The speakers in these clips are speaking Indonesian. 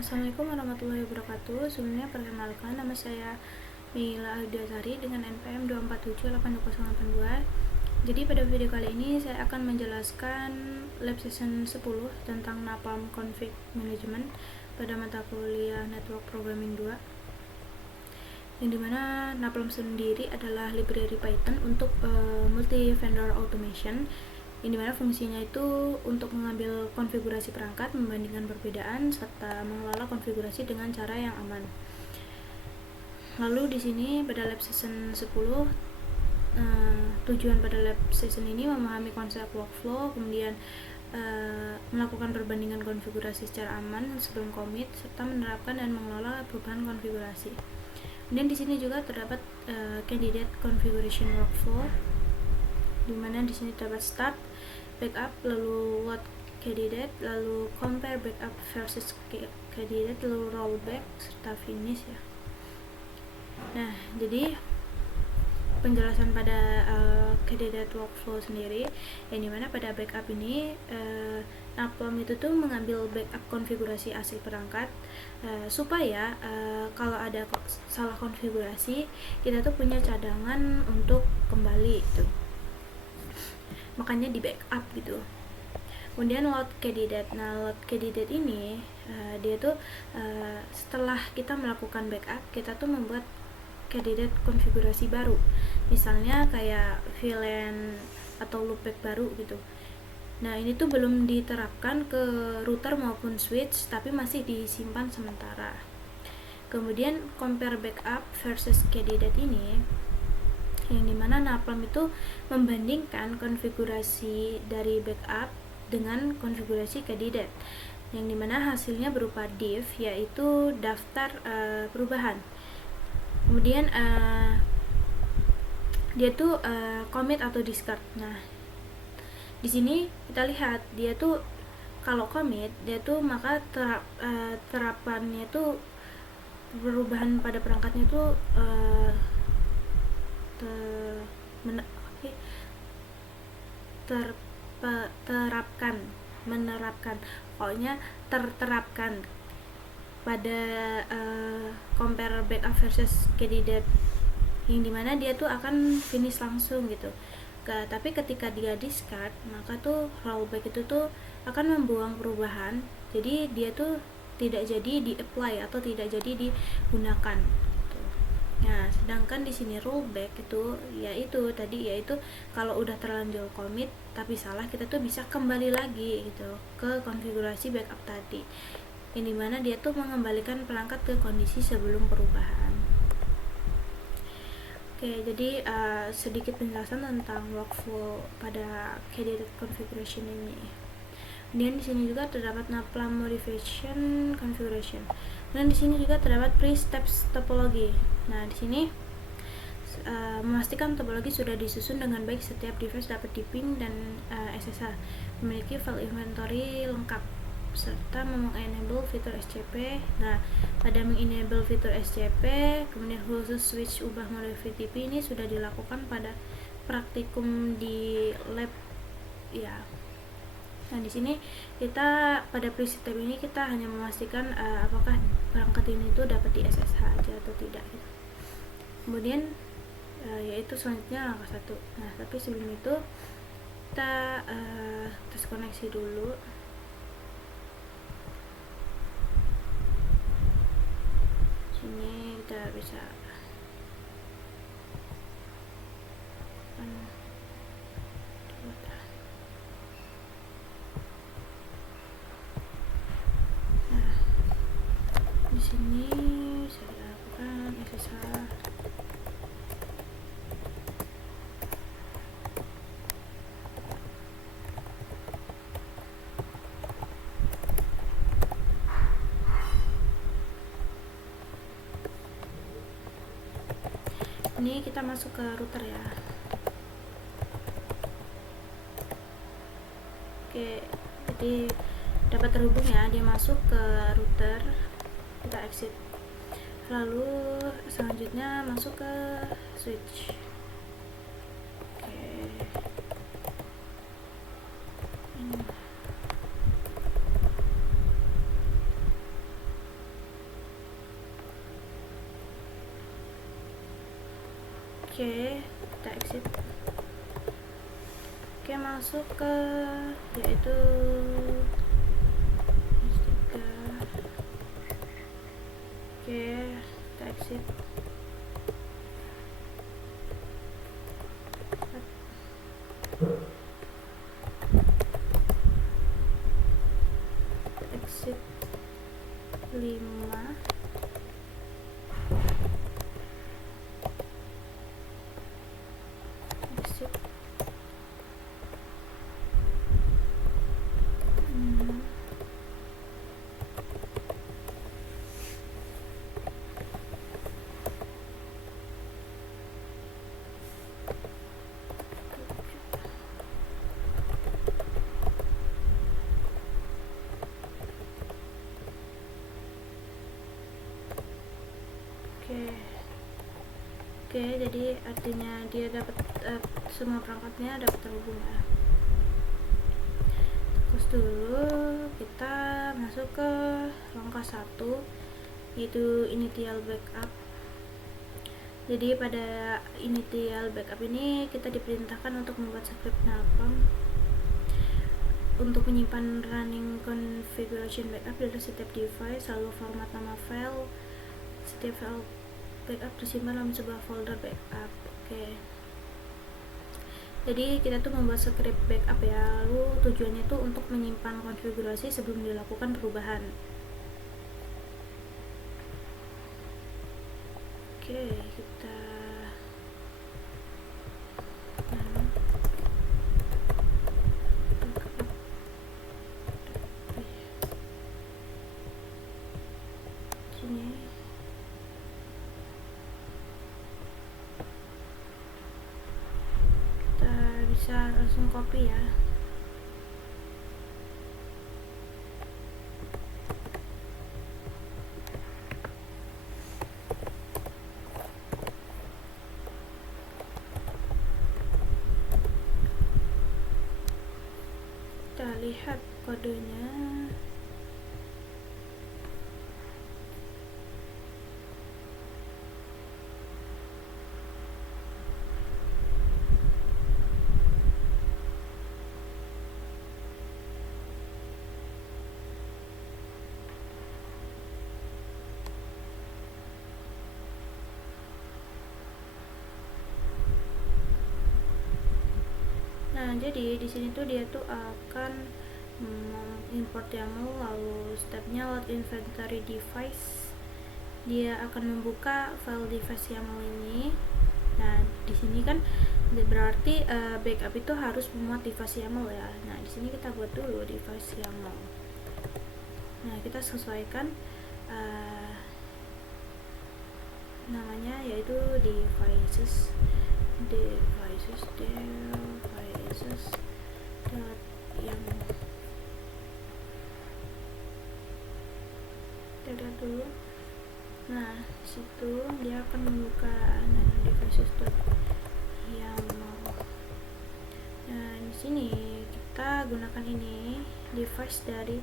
Assalamualaikum warahmatullahi wabarakatuh. Sebelumnya perkenalkan, nama saya Mila Aldiasari dengan NPM 2478082. Jadi pada video kali ini saya akan menjelaskan lab session 10 tentang Napalm Config Management pada mata kuliah Network Programming 2, yang dimana Napalm sendiri adalah library Python untuk multi-vendor automation, yang dimana fungsinya itu untuk mengambil konfigurasi perangkat, membandingkan perbedaan, serta mengelola konfigurasi dengan cara yang aman. Lalu di sini pada lab session 10, tujuan pada lab session ini memahami konsep workflow, kemudian melakukan perbandingan konfigurasi secara aman sebelum commit, serta menerapkan dan mengelola perubahan konfigurasi. Kemudian di sini juga terdapat candidate configuration workflow, di mana di sini terdapat start, backup, lalu load candidate, lalu compare backup versus candidate, lalu rollback, serta finish ya. Nah, jadi penjelasan pada candidate workflow sendiri, yang dimana pada backup ini Napalm itu tuh mengambil backup konfigurasi asli perangkat supaya kalau ada salah konfigurasi kita tuh punya cadangan untuk kembali itu, makanya di backup gitu. Kemudian load candidate. Nah, load candidate ini dia tuh setelah kita melakukan backup, kita tuh membuat candidate konfigurasi baru, misalnya kayak VLAN atau loopback baru gitu. Nah, ini tuh belum diterapkan ke router maupun switch, tapi masih disimpan sementara. Kemudian compare backup versus candidate ini, yang dimana Napalm itu membandingkan konfigurasi dari backup dengan konfigurasi candidate, yang dimana hasilnya berupa div, yaitu daftar perubahan. Kemudian dia tuh commit atau discard. Nah, di sini kita lihat dia tuh kalau commit, dia tuh maka terapannya tuh perubahan pada perangkatnya tuh terterapkan pada compare backup versus candidate, yang dimana dia tuh akan finish langsung gitu. Tapi ketika dia discard, maka tuh rollback itu tuh akan membuang perubahan, jadi dia tuh tidak jadi di apply atau tidak jadi digunakan gitu. Nah, sedangkan di sini rollback itu yaitu kalau udah terlanjur commit tapi salah, kita tuh bisa kembali lagi gitu ke konfigurasi backup tadi, yang dimana dia tuh mengembalikan perangkat ke kondisi sebelum perubahan. Oke, jadi sedikit penjelasan tentang workflow pada candidate configuration ini. Kemudian di sini juga terdapat Napalm modification configuration. Dan di sini juga terdapat pre-steps topology. Nah, di sini memastikan topologi sudah disusun dengan baik, setiap device dapat diping dan SSH, memiliki file inventory lengkap, serta mengenable fitur SCP. Nah, pada mengenable fitur SCP, kemudian khusus switch ubah mode VTP ini sudah dilakukan pada praktikum di lab ya. Nah, di sini kita pada pre-step ini kita hanya memastikan apakah perangkat ini tuh dapat di SSH aja atau tidak gitu. Kemudian yaitu selanjutnya langkah 1. Nah, tapi sebelum itu kita tes koneksi dulu. Sini kita bisa di sini saya lakukan SSH. Ini kita masuk ke router ya. Oke, jadi dapat terhubung ya, dia masuk ke router, kita exit. Lalu selanjutnya masuk ke switch. Oke. Oke, kita exit. Oke, masuk ke yaitu S3. Oke, kita exit. Exit 5. Exit 6. Oke, jadi artinya dia dapat semua perangkatnya dapat terhubung ya. Terus dulu kita masuk ke langkah 1, yaitu initial backup. Jadi pada initial backup ini kita diperintahkan untuk membuat script napalm untuk menyimpan running configuration backup dari setiap device, lalu format nama file. Setiap file backup disimpan dalam sebuah folder backup. Oke. Jadi kita tuh membuat script backup ya, lalu tujuannya tuh untuk menyimpan konfigurasi sebelum dilakukan perubahan. Oke, kita sini. Bisa langsung copy ya. Kita lihat kodenya. Nah, jadi di sini tuh dia tuh akan import YAML, lalu stepnya load inventory device. Dia akan membuka file device YAML ini. Nah, di sini kan berarti backup itu harus memuat device YAML ya. Nah, di sini kita buat dulu device YAML. Nah, kita sesuaikan namanya yaitu devices YAML. Kita lihat dulu. Nah, situ dia akan membuka devices.yaml. Nah, di sini kita gunakan ini device dari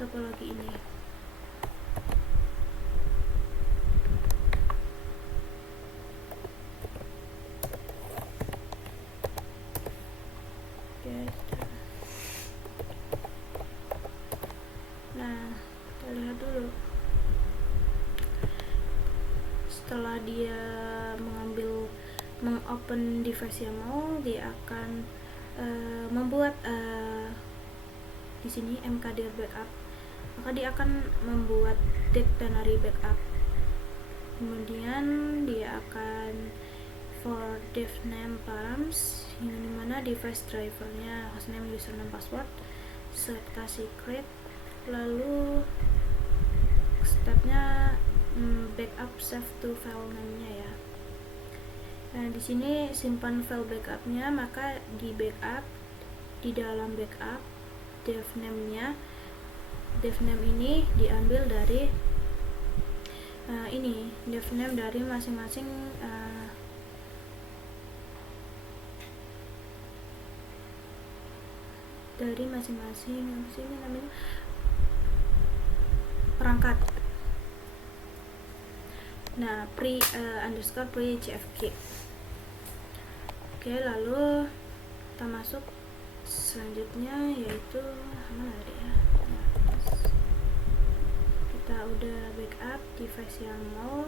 topologi ini. Nah, kita lihat dulu. Setelah dia mengopen device YAML, dia akan membuat di sini mkdir backup. Maka dia akan membuat dictionary backup. Kemudian dia akan for dev name params, yang dimana device drivernya hostname, username, password, serta secret. Lalu stepnya backup save to file name-nya ya. Nah, di sini simpan file backupnya, maka di backup di dalam backup dev name ini diambil dari ini dev name dari masing-masing sini namanya perangkat. Nah, underscore pre CFG. Oke, lalu kita masuk selanjutnya, yaitu mana tadi ya. Nah, kita udah backup device yang mau,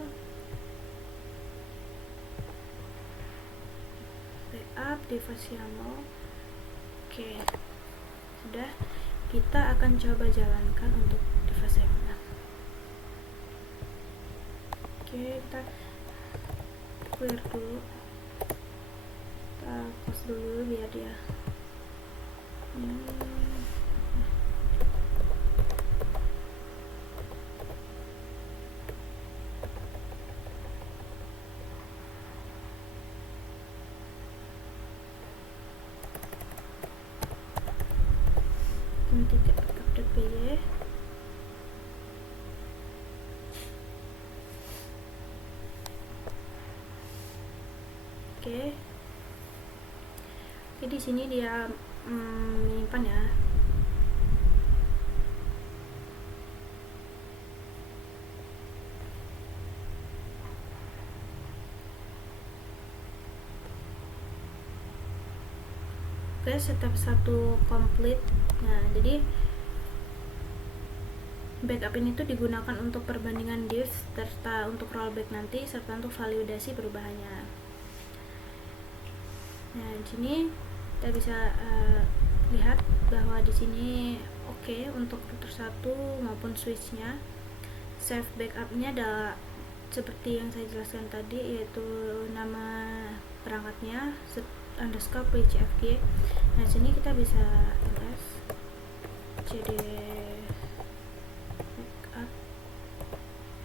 oke, sudah. Kita akan coba jalankan untuk device yang mana. Oke, kita clear dulu, kita close dulu biar dia tidak update PY. Oke, di sini dia menyimpan ya. Oke, step 1 complete. Nah, jadi backup ini tuh digunakan untuk perbandingan div, serta untuk rollback nanti, serta untuk validasi perubahannya. Nah, di sini kita bisa lihat bahwa di sini oke, untuk router 1 maupun switchnya. Save backupnya adalah seperti yang saya jelaskan tadi, yaitu nama perangkatnya underscore PCFG. Nah, sini kita bisa ls cd backup.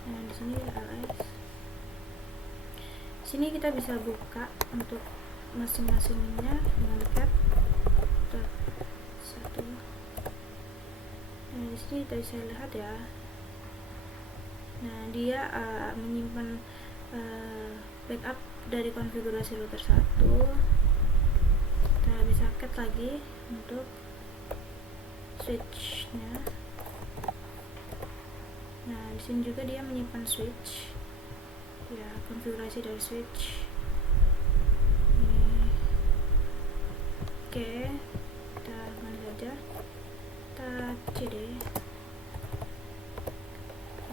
Nah, di sini ls. Sini kita bisa buka untuk masing-masingnya dengan cat satu. Nah, di sini kita bisa lihat ya. Nah, dia menyimpan backup dari konfigurasi router 1. Kita bisa cat lagi untuk switchnya. Nah, di sini juga dia menyimpan switch ya, konfigurasi dari switch. Oke, kita ganti saja, kita cd.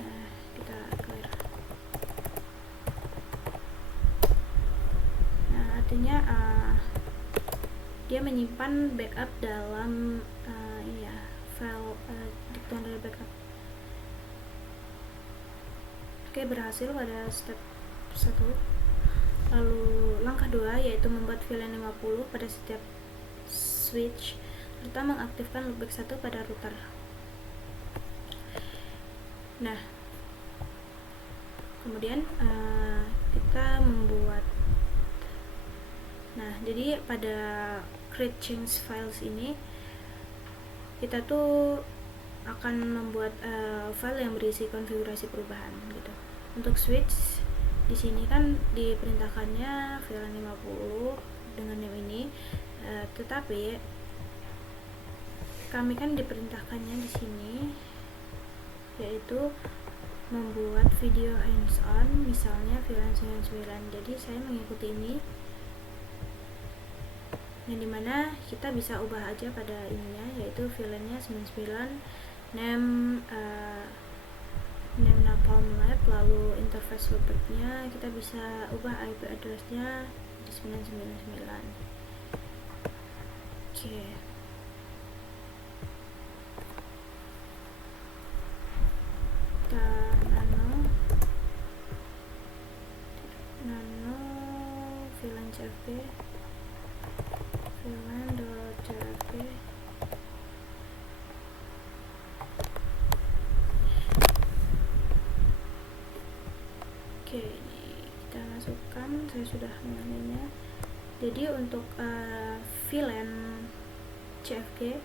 Nah, kita clear. Nah, artinya dia menyimpan backup dalam ini ya, file dictionary backup. Oke, berhasil pada step 1. Lalu langkah 2 yaitu membuat VLAN 50 pada setiap switch serta mengaktifkan loopback 1 pada router. Nah, kemudian kita membuat, nah jadi pada create change files ini kita tuh akan membuat file yang berisi konfigurasi perubahan gitu. Untuk switch di sini kan diperintahkannya VLAN 50 dengan name ini, tetapi kami kan diperintahkannya di sini yaitu membuat video hands on, misalnya VLAN 99. Jadi saya mengikuti ini, yang dimana kita bisa ubah aja pada ininya, yaitu VLAN-nya 99, name Napalm Lab, lalu interface loopback-nya kita bisa ubah IP address-nya di 999. Oke. Kita nano VLAN CFG VLAN.cfg. Oke, ini kita masukkan, saya sudah mengenainya. Jadi untuk VLAN CFG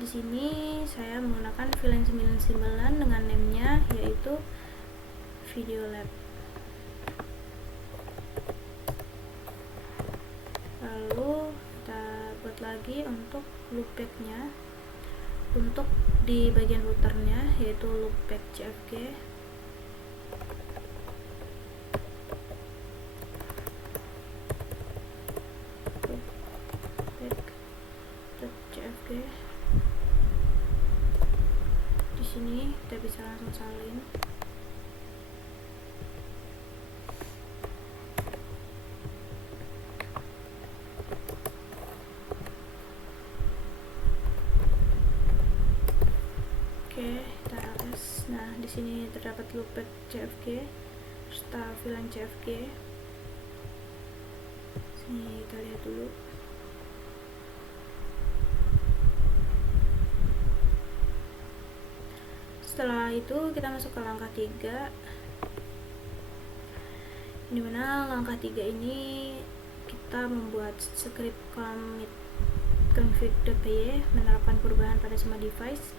di sini saya menggunakan VLAN 99 dengan name-nya yaitu Video Lab. Lalu kita buat lagi untuk loopback-nya, untuk di bagian routernya yaitu loopback CFG. kita bisa langsung salin. Oke, kita ls. Nah, di sini terdapat loopback CFG serta VLAN CFG. Sini kita lihat dulu. Setelah itu kita masuk ke langkah 3, dimana langkah 3 ini kita membuat script commit config.py menerapkan perubahan pada semua device.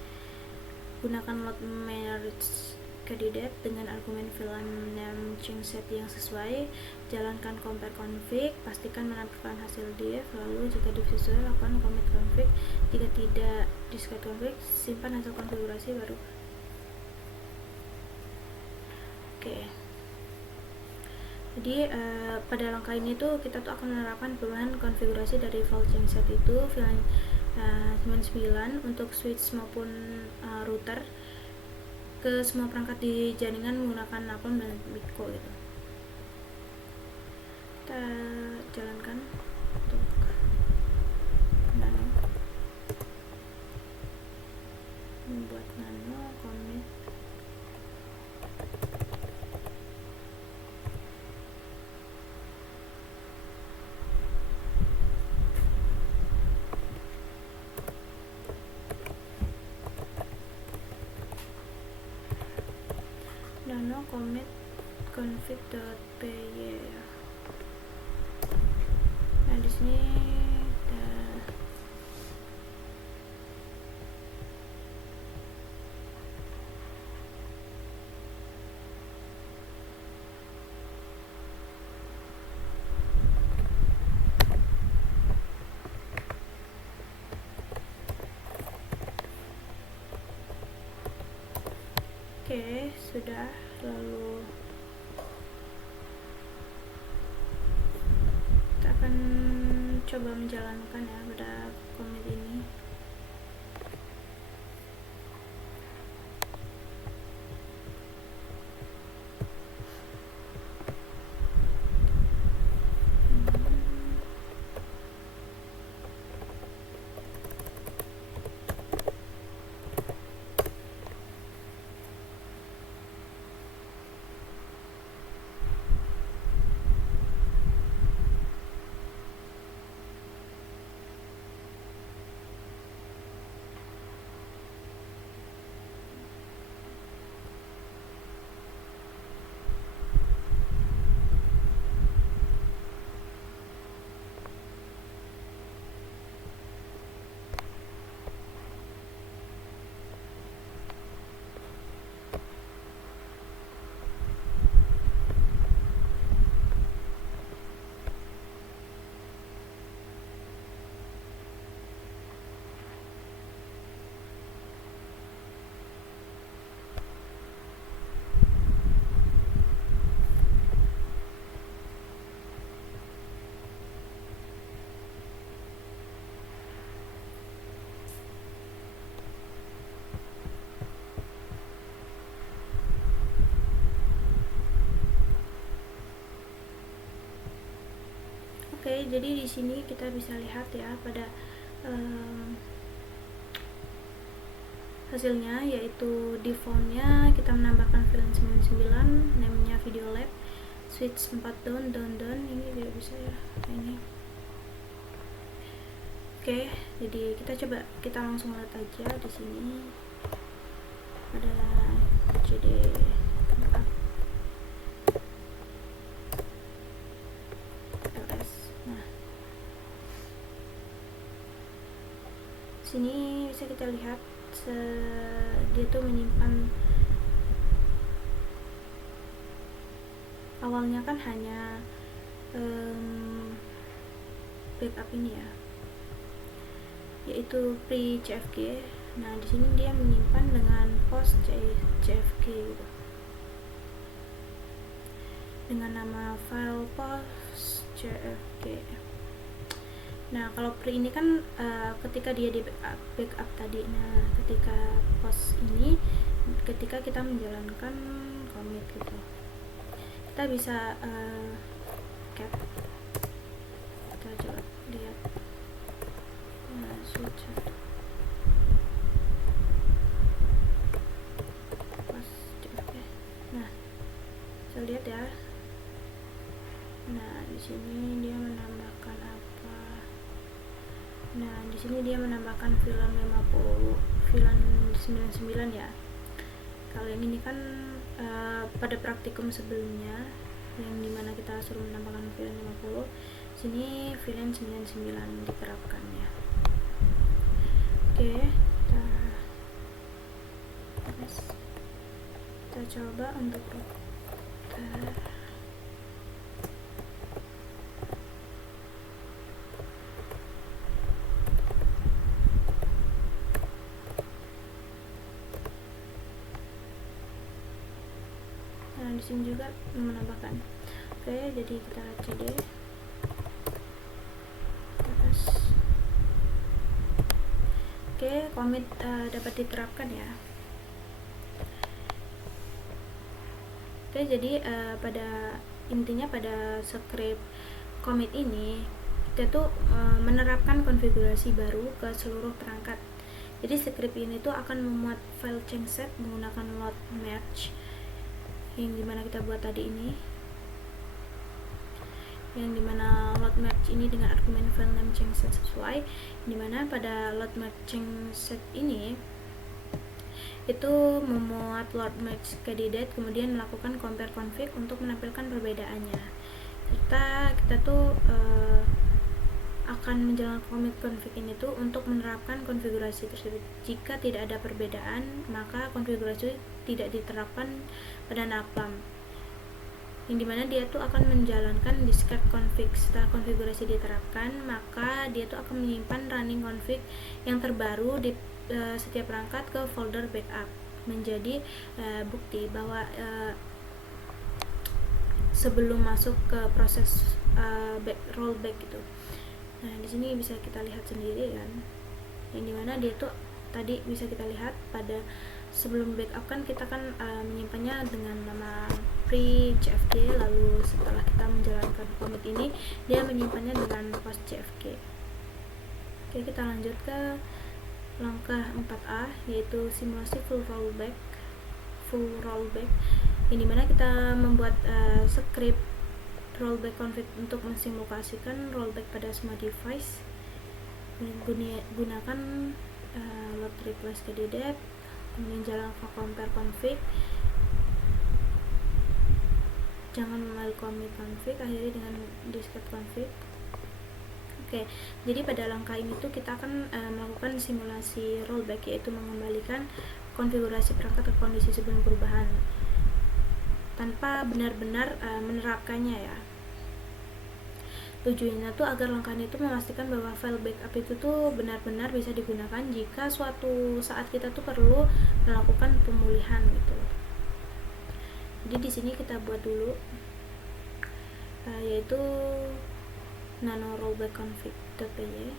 Gunakan load merge candidate dengan argumen VLAN name change set yang sesuai. Jalankan compare config, pastikan menampilkan hasil div. Lalu jika div sesuai, lakukan commit config. Jika tidak, discard config, simpan hasil konfigurasi baru. Oke. Jadi pada langkah ini tuh kita tuh akan menerapkan perubahan konfigurasi dari file change set itu VLAN 99 untuk switch maupun router ke semua perangkat di jaringan menggunakan Aplon dan Bitco gitu. Kita jalankan untuk nano, membuat nano commit nano commit config.py. Nah, di sini Oke, sudah. Lalu kita akan coba menjalankan ya pada commit ini. Oke, jadi di sini kita bisa lihat ya pada hasilnya, yaitu defaultnya kita menambahkan VLAN 99, namanya video lab, switch 4 down, ini tidak bisa ya ini. Oke, jadi kita langsung lihat aja di sini ada cd backup ls. Nah, sini bisa kita lihat dia tuh menyimpan, awalnya kan hanya backup ini ya, yaitu pre CFG. Nah, di sini dia menyimpan dengan post CFG gitu, dengan nama file post CFG. Nah, kalau pre ini kan ketika dia di backup tadi, nah ketika post ini ketika kita menjalankan commit gitu. Kita bisa cap, kita coba lihat switch pas oke. Nah, saya lihat ya. Nah, di sini dia menambahkan apa? Nah, di sini dia menambahkan VLAN 50, VLAN 99 ya. Kalau yang ini kan pada praktikum sebelumnya yang dimana kita suruh menambahkan VLAN 50, sini VLAN 99 diterapkan ya. Oke, kita coba untuk router. Nah, di sini juga menambahkan. Oke, jadi kita cd terus. Oke, commit dapat diterapkan ya. Oke, jadi pada intinya pada script commit ini kita tuh menerapkan konfigurasi baru ke seluruh perangkat. Jadi script ini tuh akan memuat file change set menggunakan load merge yang dimana kita buat tadi ini, yang dimana load merge ini dengan argumen file name change set sesuai, dimana pada load merge change set ini itu memuat load merge candidate, kemudian melakukan compare config untuk menampilkan perbedaannya, serta kita tuh akan menjalankan commit config ini tuh untuk menerapkan konfigurasi tersebut. Jika tidak ada perbedaan, maka konfigurasi tidak diterapkan pada napalm, yang dimana dia tuh akan menjalankan discard config. Setelah konfigurasi diterapkan, maka dia tuh akan menyimpan running config yang terbaru di setiap perangkat ke folder backup, menjadi bukti bahwa sebelum masuk ke proses rollback gitu. Nah, di sini bisa kita lihat sendiri kan, yang dimana dia tuh tadi bisa kita lihat pada sebelum backup kan kita kan menyimpannya dengan nama pre cfg, lalu setelah kita menjalankan commit ini dia menyimpannya dengan post cfg. Oke, kita lanjut ke langkah 4A, yaitu simulasi full rollback, yang dimana kita membuat script rollback config untuk mensimulasikan rollback pada semua device. Gunakan load request candidate, kemudian jalankan compare config, jangan melalui commit config, akhiri dengan discard config. Oke, jadi pada langkah ini tuh kita akan melakukan simulasi rollback, yaitu mengembalikan konfigurasi perangkat ke kondisi sebelum perubahan tanpa benar-benar menerapkannya ya. Tujuannya tuh agar langkah ini tuh memastikan bahwa file backup itu tuh benar-benar bisa digunakan jika suatu saat kita tuh perlu melakukan pemulihan gitu. Jadi di sini kita buat dulu yaitu nano rollback config.py.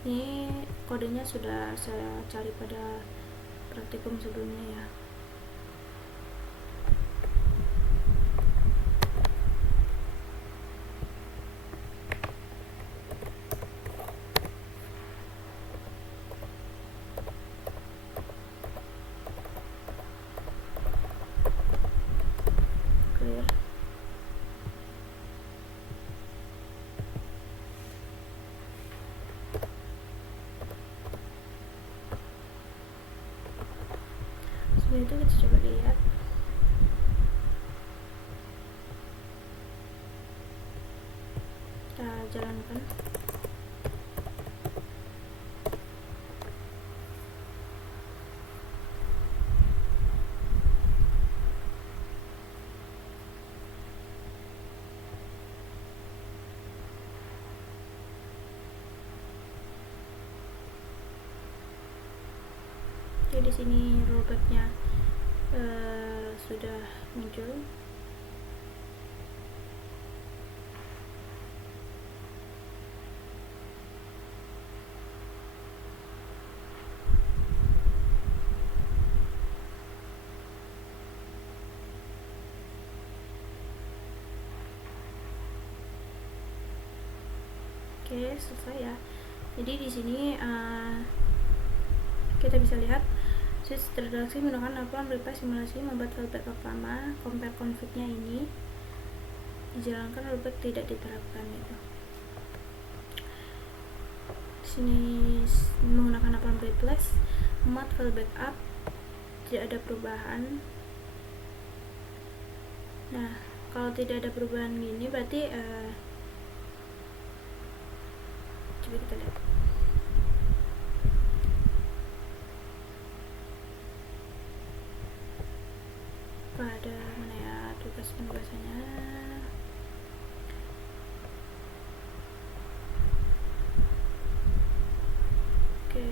Ini kodenya sudah saya cari pada praktikum sebelumnya ya. Clear. Sebelum itu kita coba lihat. Kita jalankan. Oke, di sini rollbacknya sudah muncul. Oke, selesai ya. Jadi di sini kita bisa lihat switch terdeteksi menggunakan laporan replay simulasi membuat rollback lama. Compare config-nya ini dijalankan, rollback tidak diterapkan gitu. Di sini menggunakan laporan replace, mod file backup tidak ada perubahan. Nah, kalau tidak ada perubahan gini berarti coba kita lihat. Pada mana ya tugas penugasannya? Oke,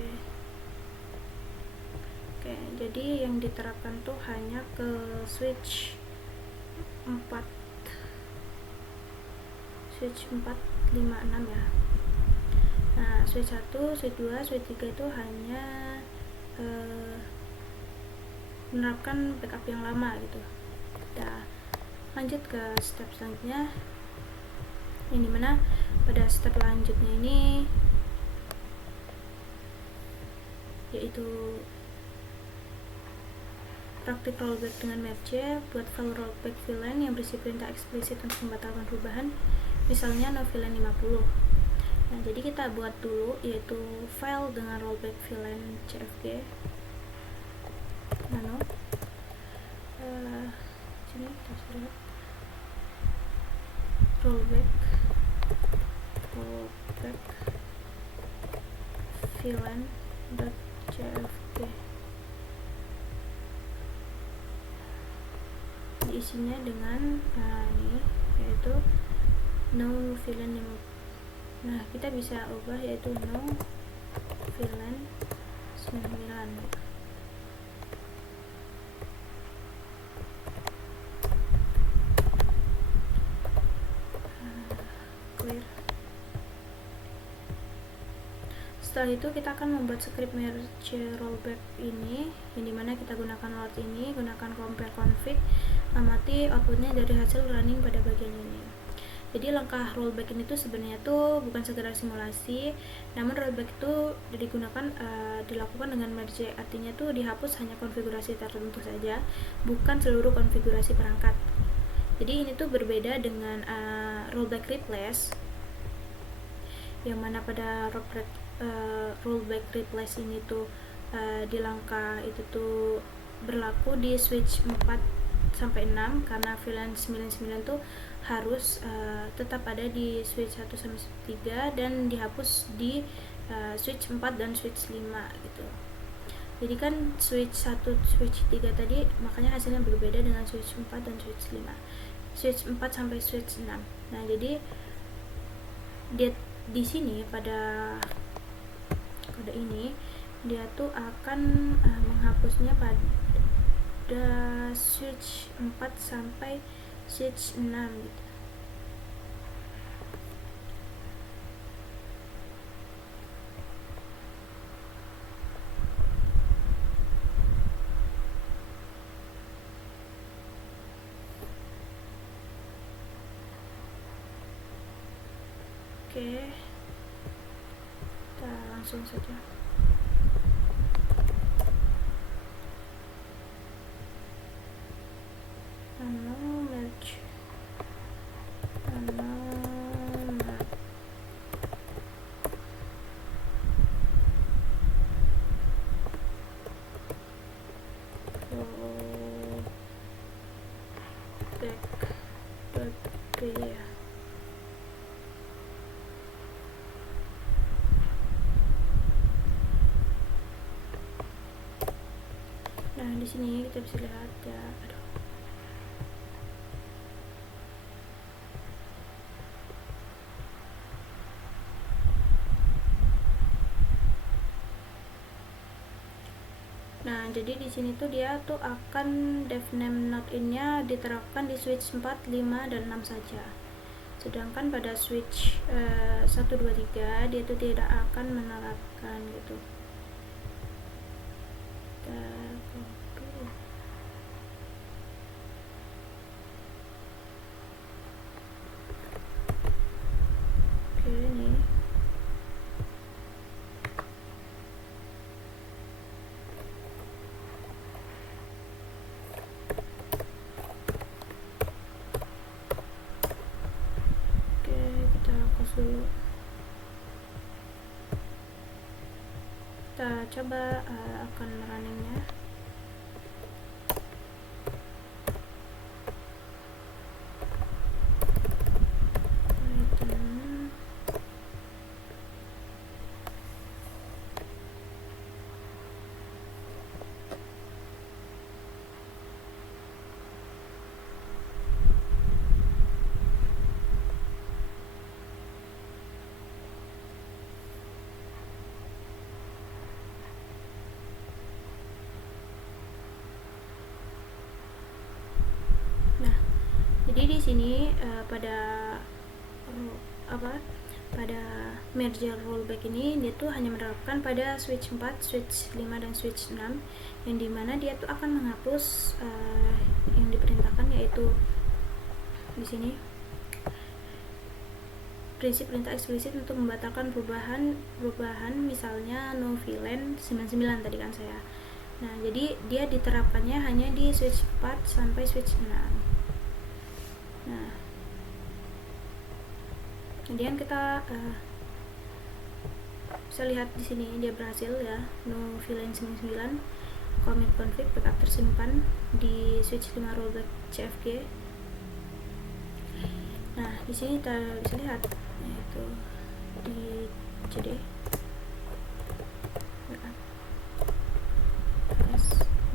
jadi yang diterapkan tuh hanya ke switch 4 5 6 ya. Nah, switch 1, switch 2, switch 3 itu hanya menerapkan backup yang lama gitu. Kita lanjut ke step selanjutnya, yang dimana pada step lanjutnya ini yaitu praktik rollback dengan merge. Buat file rollback VLAN yang berisi perintah eksplisit untuk membatalkan perubahan, misalnya no VLAN 50. Nah, jadi kita buat dulu yaitu file dengan rollback VLAN CFG nano. Sini kita bisa lihat rollback VLAN.cfg. Diisinya dengan ini yaitu no VLAN 50. Nah, kita bisa ubah yaitu no VLAN 9. Clear. Setelah itu kita akan membuat script merge rollback ini, yang dimana kita gunakan load ini, gunakan compare config, amati outputnya dari hasil running pada bagian ini. Jadi langkah rollback ini tuh sebenarnya tuh bukan sekedar simulasi, namun rollback itu dilakukan dengan merge, artinya tuh dihapus hanya konfigurasi tertentu saja, bukan seluruh konfigurasi perangkat. Jadi ini tuh berbeda dengan rollback replace, yang mana pada rollback replace ini tuh di langkah itu tuh berlaku di switch 4 sampai 6 karena VLAN 99 tuh harus tetap ada di switch 1 sampai 3 dan dihapus di switch 4 dan switch 5 gitu. Jadi kan switch 1, switch 3 tadi makanya hasilnya berbeda dengan switch 4 dan switch 5. Switch 4 sampai switch 6. Nah, jadi di sini pada kode ini dia tuh akan menghapusnya pada switch 4 sampai switch 6 gitu. Oke, kita langsung saja. Merge rollback.py. Nah, di sini kita bisa lihat ya, Nah, jadi di sini tuh dia tuh akan dev name node in-nya diterapkan di switch 4, 5, dan 6 saja. Sedangkan pada switch 1, 2, 3 dia tuh tidak akan menerapkan gitu. Oke, ini kita hapus dulu. Kita coba akan runningnya. Jadi di sini pada merger rollback ini dia tuh hanya menerapkan pada switch 4, switch 5, dan switch 6, yang dimana dia tuh akan menghapus yang diperintahkan, yaitu di sini prinsip perintah eksplisit untuk membatalkan perubahan misalnya no VLAN 99 tadi kan saya. Nah, jadi dia diterapkannya hanya di switch 4 sampai switch 6. Nah, kemudian kita bisa lihat di sini dia berhasil ya, no VLAN 99, commit config backup tersimpan di switch 5 rollback CFG. Nah, di sini kita bisa lihat yaitu di CD.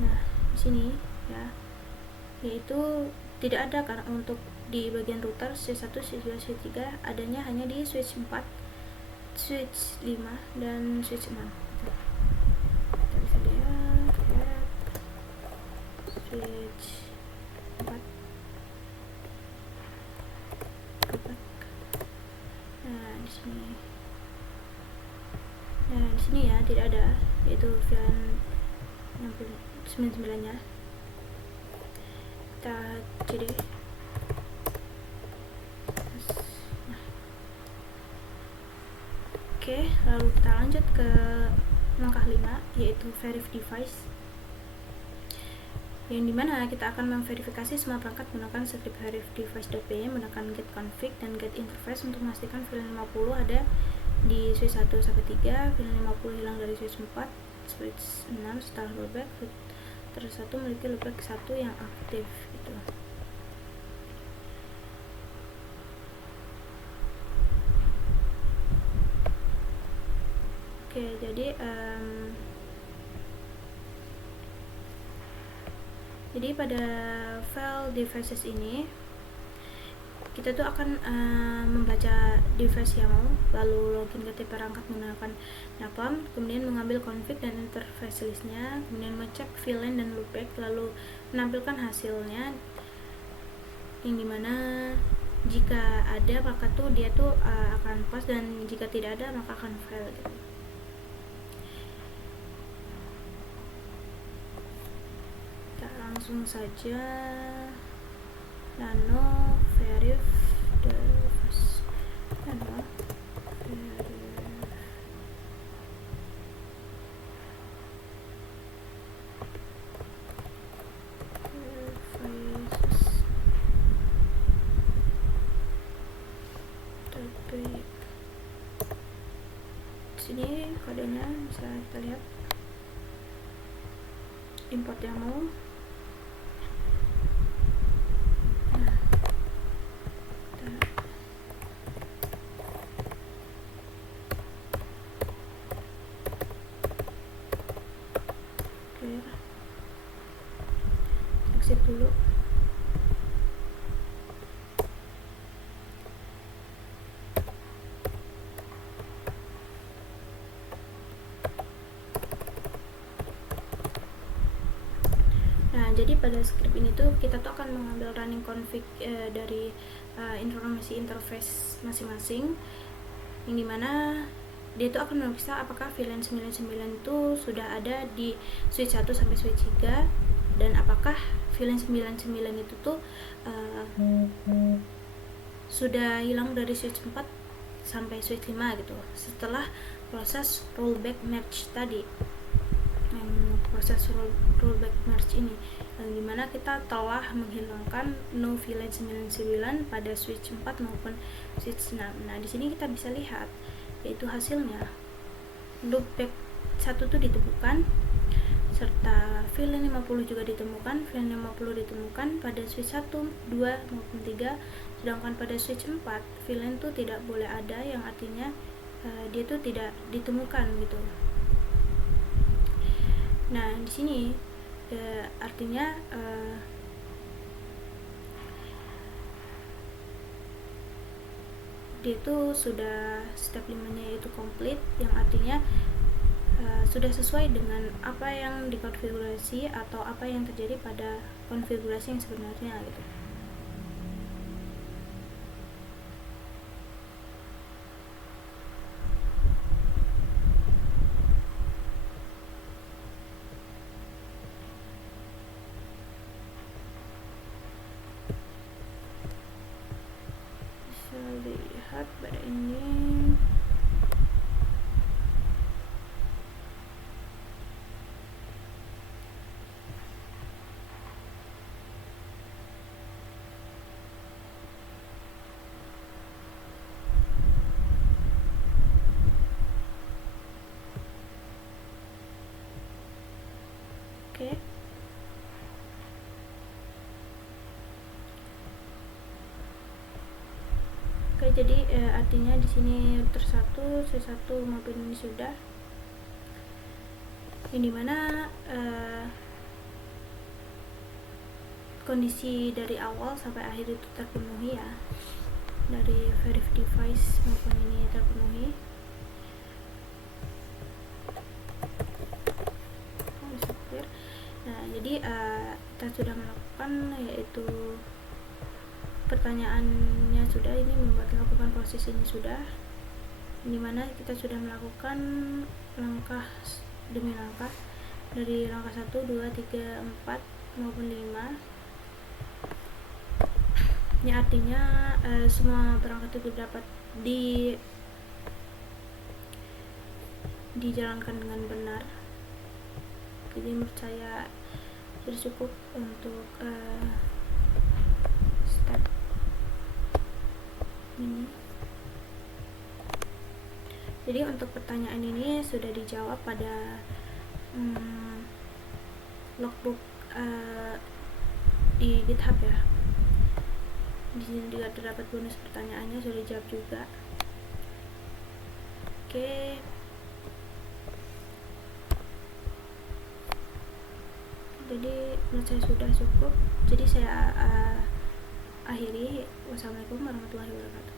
Nah, di sini ya, yaitu tidak ada karena untuk di bagian router C1, C2, C3 adanya hanya di switch 4, switch 5, dan switch 6. Kita bisa lihat switch 4. Nah, di sini ya tidak ada, yaitu VLAN 99 nya. Kita CD. Oke, lalu kita lanjut ke langkah 5, yaitu verify device, yang dimana kita akan memverifikasi semua perangkat menggunakan script verify device.py menggunakan get config dan get interface untuk memastikan VLAN 50 ada di switch 1 sampai 3, VLAN 50 hilang dari switch 4, switch 6 setelah rollback, router 1 memiliki loopback 1 yang aktif gitu. Oke, jadi pada file devices ini kita tuh akan membaca device YAML, lalu login ke perangkat menggunakan napalm, kemudian mengambil config dan interface listnya, kemudian mengecek VLAN dan loopback, lalu menampilkan hasilnya, yang dimana jika ada maka tuh dia tuh akan pas, dan jika tidak ada maka akan fail gitu. Langsung saja nano verif device, nano verif devices tapi sini kodenya bisa kita lihat, import yang mau. Exit dulu. pada script ini tuh kita tuh akan mengambil running config dari informasi interface masing-masing, yang dimana dia tuh akan memeriksa apakah VLAN 99 itu sudah ada di switch 1 sampai switch 3, dan apakah VLAN 99 itu tuh sudah hilang dari switch 4 sampai switch 5 gitu setelah proses rollback merge tadi. Proses rollback merge ini yang dimana kita telah menghilangkan no VLAN 99 pada switch 4 maupun switch 6. Nah, di sini kita bisa lihat yaitu hasilnya loopback 1 itu ditemukan, serta VLAN 50 juga ditemukan. VLAN 50 ditemukan pada switch 1, 2 maupun 3, sedangkan pada switch 4 VLAN itu tidak boleh ada, yang artinya dia itu tidak ditemukan gitu. Nah, di sini artinya dia itu sudah step 5-nya itu komplit, yang artinya sudah sesuai dengan apa yang dikonfigurasi atau apa yang terjadi pada konfigurasi yang sebenarnya gitu. Bisa lihat pada ini. Oke, jadi artinya di sini router 1, C1 maupun ini sudah, ini mana kondisi dari awal sampai akhir itu terpenuhi ya, dari verif device maupun ini terpenuhi. Nah, jadi kita sudah melakukan yaitu pertanyaannya sudah, ini melakukan proses ini sudah, dimana kita sudah melakukan langkah demi langkah dari langkah 1, 2, 3, 4 maupun 5. Ini artinya semua perangkat itu dapat dijalankan dengan benar. Jadi menurut saya sudah cukup untuk step ini. Jadi untuk pertanyaan ini sudah dijawab pada logbook di GitHub ya. Di sini juga terdapat bonus pertanyaannya, sudah dijawab juga. Oke. Jadi menurut saya sudah cukup. Jadi saya akhiri. Wassalamualaikum warahmatullahi wabarakatuh.